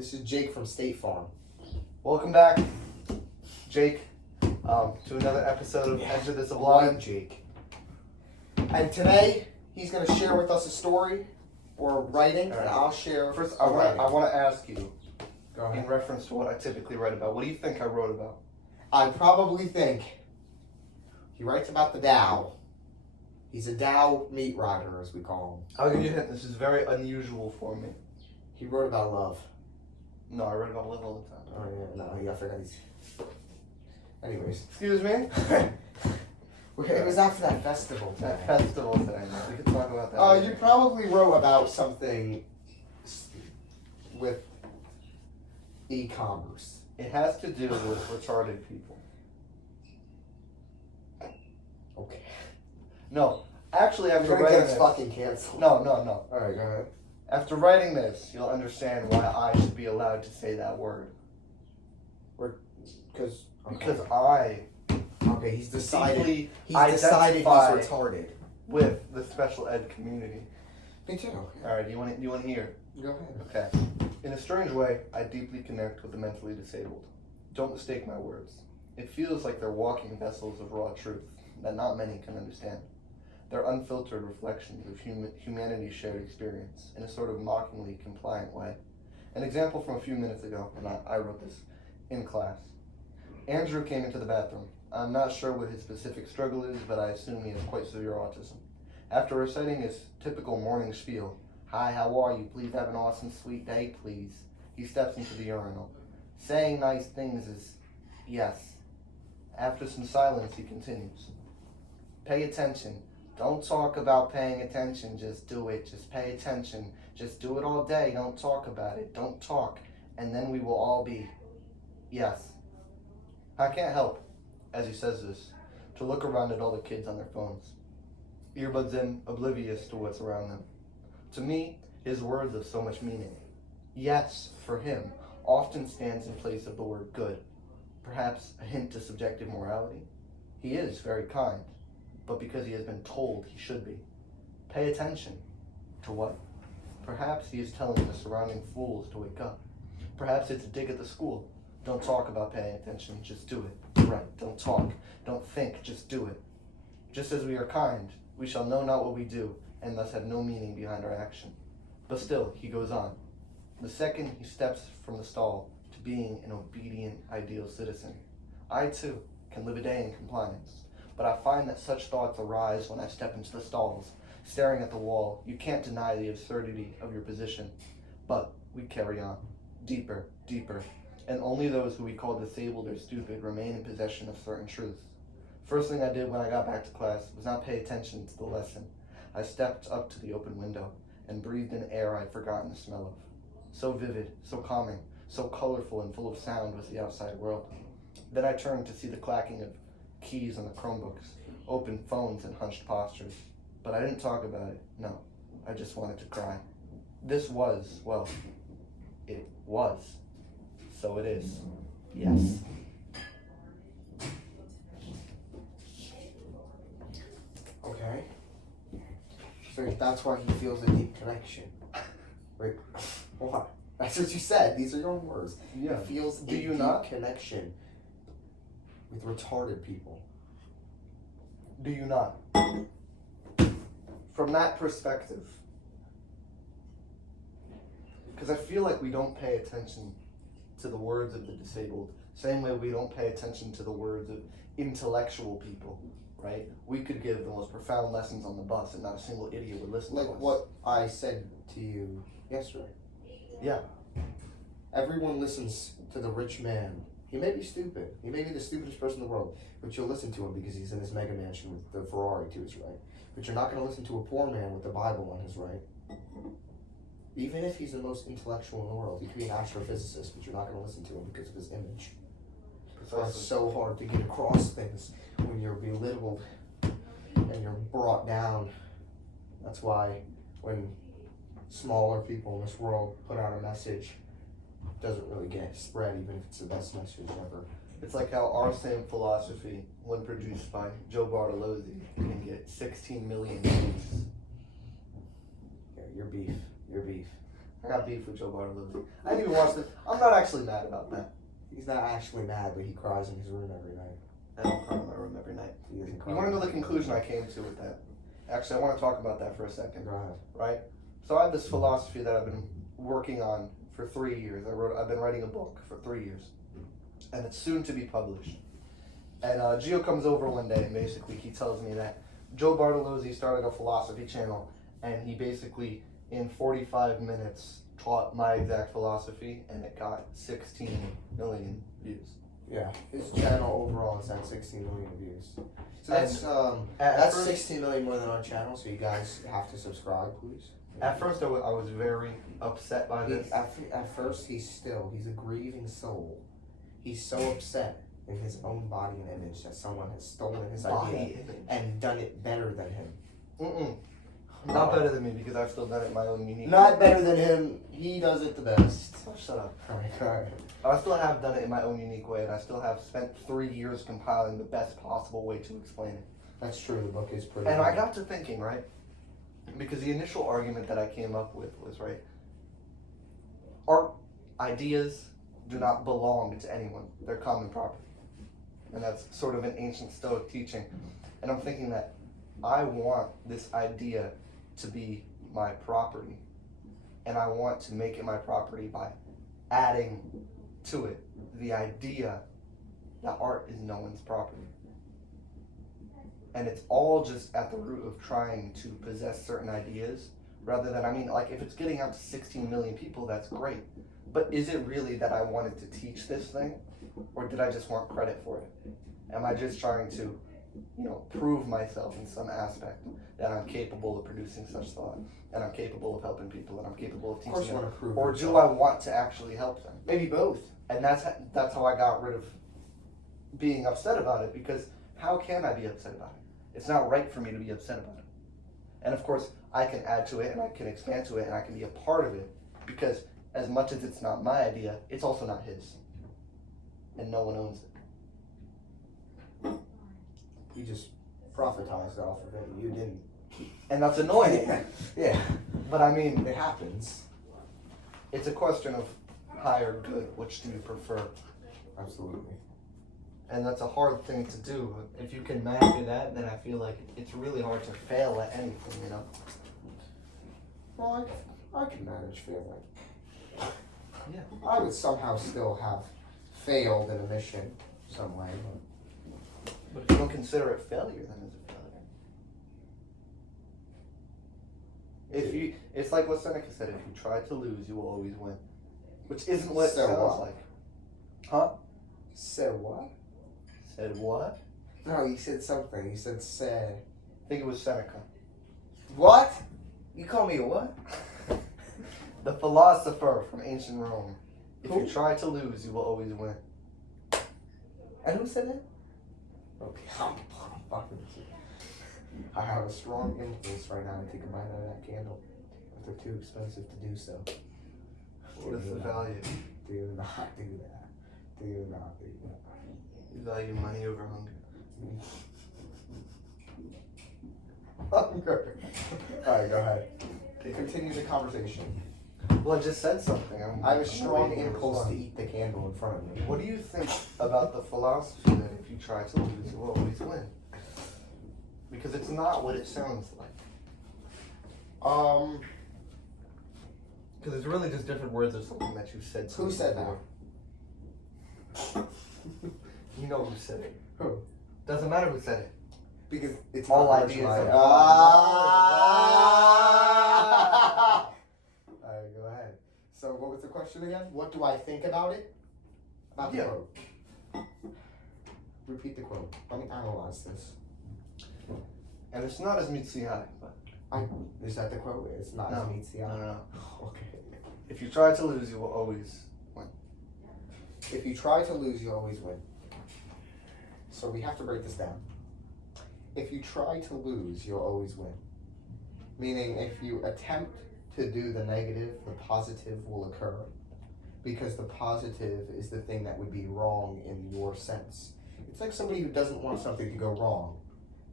This is Jake from State Farm. Welcome back, Jake, to another episode of Enter the Sublime. White Jake. And today, he's going to share with us a story or writing, and I'll share. First, I want to ask you, Go in ahead. reference to what I typically write about, what do you think I wrote about? I probably think he writes about the Dow. He's a Dow meat rider, as we call him. I'll give you a hint. This is very unusual for me. He wrote about love. No, I write about love all the time. Oh, yeah, no, I forgot he's. Anyways. Excuse me? It was after that festival today. That festival today. We could talk about that. later. You probably wrote about something with e-commerce. It has to do with retarded people. Okay. No, actually, after You're gonna writing get us this, fucking canceled. no. Alright, go ahead. After writing this, you'll understand why I should be allowed to say that word. Because I okay, he's decided deeply he's identify retarded. with the special ed community. Me too. All right, do you want to hear? Go ahead. Okay. In a strange way, I deeply connect with the mentally disabled. Don't mistake my words. It feels like they're walking vessels of raw truth that not many can understand. They're unfiltered reflections of humanity's shared experience in a sort of mockingly compliant way. An example from a few minutes ago, and I wrote this in class. Andrew came into the bathroom. I'm not sure what his specific struggle is, but I assume he has quite severe autism. After reciting his typical morning spiel, "Hi, how are you? Please have an awesome, sweet day, please," he steps into the urinal. Saying nice things is yes. After some silence, he continues. Pay attention. Don't talk about paying attention, just do it. Just pay attention. Just do it all day. Don't talk about it. Don't talk. And then we will all be yes. I can't help, as he says this, to look around at all the kids on their phones, earbuds in, oblivious to what's around them. To me, his words have so much meaning. Yes, for him, often stands in place of the word good, perhaps a hint to subjective morality. He is very kind, but because he has been told he should be. Pay attention. To what? Perhaps he is telling the surrounding fools to wake up. Perhaps it's a dig at the school. Don't talk about paying attention, just do it. Right, don't talk, don't think, just do it. Just as we are kind, we shall know not what we do, and thus have no meaning behind our action. But still, he goes on. The second he steps from the stall to being an obedient, ideal citizen, I too can live a day in compliance. But I find that such thoughts arise when I step into the stalls, staring at the wall. You can't deny the absurdity of your position. But we carry on, deeper, deeper, and only those who we call disabled or stupid remain in possession of certain truths. First thing I did when I got back to class was not pay attention to the lesson. I stepped up to the open window and breathed in air I'd forgotten the smell of. So vivid, so calming, so colorful and full of sound was the outside world. Then I turned to see the clacking of keys on the Chromebooks, open phones and hunched postures. But I didn't talk about it, no. I just wanted to cry. This was, well, it was. So it is. Yes. Okay. So that's why he feels a deep connection. Wait, what? That's what you said. These are your own words. Yeah. He feels Do a you deep not? connection with retarded people. Do you not? From that perspective. Because I feel like we don't pay attention to the words of the disabled, same way we don't pay attention to the words of intellectual people, right? We could give the most profound lessons on the bus and not a single idiot would listen to Like us. what I said to you yesterday. Yeah. Everyone listens to the rich man. He may be stupid. He may be the stupidest person in the world, but you'll listen to him because he's in his mega mansion with the Ferrari to his right. But you're not going to listen to a poor man with the Bible on his right. Even if he's the most intellectual in the world, he could be an astrophysicist, but you're not going to listen to him because of his image. It's Precisely. so hard to get across things when you're belittled and you're brought down. That's why when smaller people in this world put out a message, it doesn't really get spread, even if it's the best message ever. It's like how our same philosophy, when produced by Joe Bartolozzi, can get 16 million views. Yeah, your beef. I got beef with Joe Bartolozzi. I didn't even watch this. I'm not actually mad about that. He's not actually mad, but he cries in his room every night. I don't cry in my room every night. He doesn't cry. You want to know the conclusion I came to with that? Actually, I want to talk about that for a second. Go ahead. Right? So I have this philosophy that I've been working on for 3 years. I've been writing a book for 3 years, and it's soon to be published. And Gio comes over one day, and basically he tells me that Joe Bartolozzi started a philosophy channel, and he basically in 45 minutes taught my exact philosophy, and it got 16 million views. Yeah, his channel overall has had 16 million views. So that's at that's first- 16 million more than our channel. So you guys have to subscribe, please. At first, I was very upset by He, this. at first, he's a grieving soul. He's so upset in his own body and image that someone has stolen his idea and done it better than him. Not better than me, because I've still done it my own unique Not better than him. He does it the best. Oh, shut up. Alright. I still have done it in my own unique way, and I still have spent 3 years compiling the best possible way to explain it. That's true. The book is pretty. And I good. got to thinking, right? Because the initial argument that I came up with was, right, art ideas do not belong to anyone. They're common property. And that's sort of an ancient Stoic teaching. And I'm thinking that I want this idea to be my property. And I want to make it my property by adding to it the idea that art is no one's property. And it's all just at the root of trying to possess certain ideas rather than, I mean, like, if it's getting out to 16 million people, that's great. But is it really that I wanted to teach this thing? Or did I just want credit for it? Am I just trying to, prove myself in some aspect that I'm capable of producing such thought, and I'm capable of helping people, and I'm capable of Of course, teaching you them? want to prove. Or do yourself. I want to actually help them? Maybe both. And that's how I got rid of being upset about it, because how can I be upset about it? It's not right for me to be upset about it. And of course, I can add to it, and I can expand to it, and I can be a part of it, because as much as it's not my idea, it's also not his. And no one owns it. You just prophetized off of it. You didn't. And that's annoying. Yeah. But I mean, It happens. it's a question of higher good. Which do you prefer? Absolutely. And that's a hard thing to do. If you can master that, then I feel like it's really hard to fail at anything, Well, I can manage failing. Yeah. I would somehow still have failed in a mission some way. But if you don't consider it failure, then it's a failure. It's like what Seneca said: if you try to lose, you will always win. Which isn't what it So sounds what? like. Huh? Said what? Said what? No, he said something. He said said. I think it was Seneca. What? You call me a what? The philosopher from ancient Rome. If Who? you try to lose, you will always win. And who said that? Okay. I have a strong impulse right now to take a bite out of that candle. But they're too expensive to do so. What is the value? Do not do that. Do not do that. You value money over hunger. Hunger. Alright, go ahead. Continue the conversation. Well, I just said something. I have a strong waiting to impulse to respond. eat the candle in front of me. What do you think about the philosophy that if you try to lose, you will always win? Because it's not what it sounds like. Because it's really just different words of something that you said. Who said that? You know who said it. Who? Doesn't matter who said it. Because it's All not ideas original. are- Alright, go ahead. So what was the question again? What do I think about it? About the Yeah. quote. Repeat the quote. Let me analyze this. And it's not as Mitsuhari, but Is that the quote? It's not No. as meets the eye. no. Okay. If you try to lose, you will always win. If you try to lose, you always win. So we have to break this down. If you try to lose, you'll always win. Meaning, if you attempt to do the negative, the positive will occur. Because the positive is the thing that would be wrong in your sense. It's like somebody who doesn't want something to go wrong.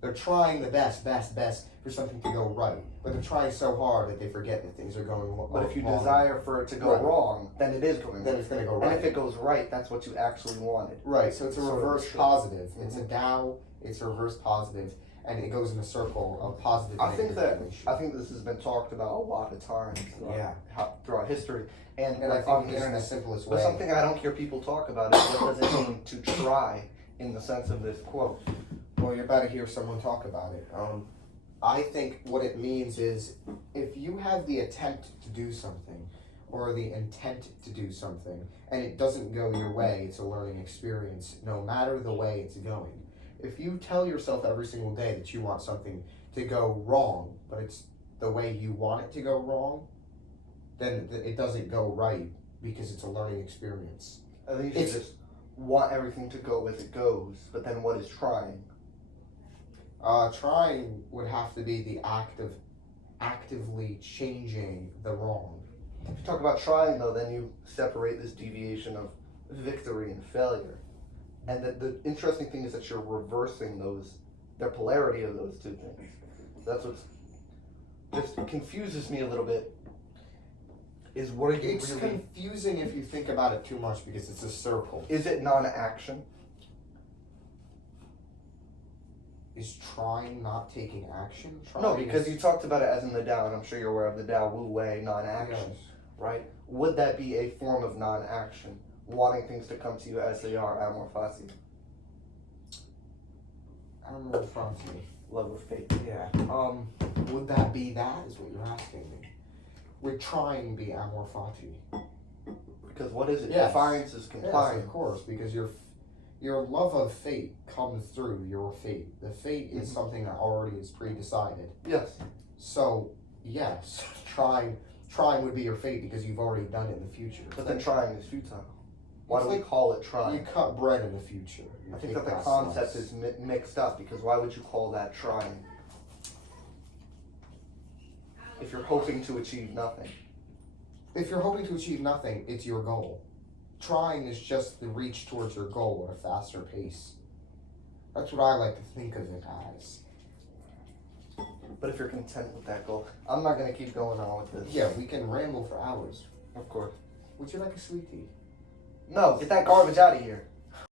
They're trying the best for something to go right, but they're trying so hard that they forget that things are going wrong. But if you desire for it to go Right. wrong, then it is going then right. it's going to go And right. if it goes right, that's what you actually wanted. Right, so it's a Sort of reverse true. positive. It's a Tao, it's a reverse positive, and it goes in a circle of positive I and think negative that relation. this has been talked about a lot of times throughout history, and And I like, think on the this is the internet. simplest But way. something I don't hear people talk about is what does it mean to try in the sense of this quote. Well, you're about to hear someone talk about it. I think what it means is if you have the attempt to do something or the intent to do something and it doesn't go your way, it's a learning experience no matter the way it's going. If you tell yourself every single day that you want something to go wrong, but it's the way you want it to go wrong, then it doesn't go right because it's a learning experience. I think you should just want everything to go as it goes, but then what is trying? Trying would have to be the act of actively changing the wrong. If you talk about trying, though, then you separate this deviation of victory and failure. And the interesting thing is that you're reversing their polarity of those two things. That's what just confuses me a little bit. Is what are you It's really? confusing if you think about it too much because it's a circle. Is it non-action? Is trying not taking action? No, Trying because is- you talked about it as in the Tao, and I'm sure you're aware of the Tao Wu Wei non-action, Yes. right? Would that be a form of non-action, wanting things to come to you as they are, amor fati, Amor fati. love of fate? Yeah. Would that be that? Is what you're asking me. Would trying be amor fati? Because what is it? Yes. Defiance is Yes, compliance. of course, because your love of fate comes through your fate. The fate is something that already is pre-decided. Yes. So yes, trying would be your fate because you've already done it in the future. But then trying is futile. Why It's do we like call it You trying? cut bread in the future. You I think take that the that concept slice. is mixed up, because why would you call that trying? If you're hoping to achieve nothing. If you're hoping to achieve nothing, it's your goal. Trying is just the reach towards your goal at a faster pace. That's what I like to think of it as. But if you're content with that goal, I'm not going to keep going on with this. Yeah, we can ramble for hours. Of course. Would you like a sweet tea? No, get that garbage out of here.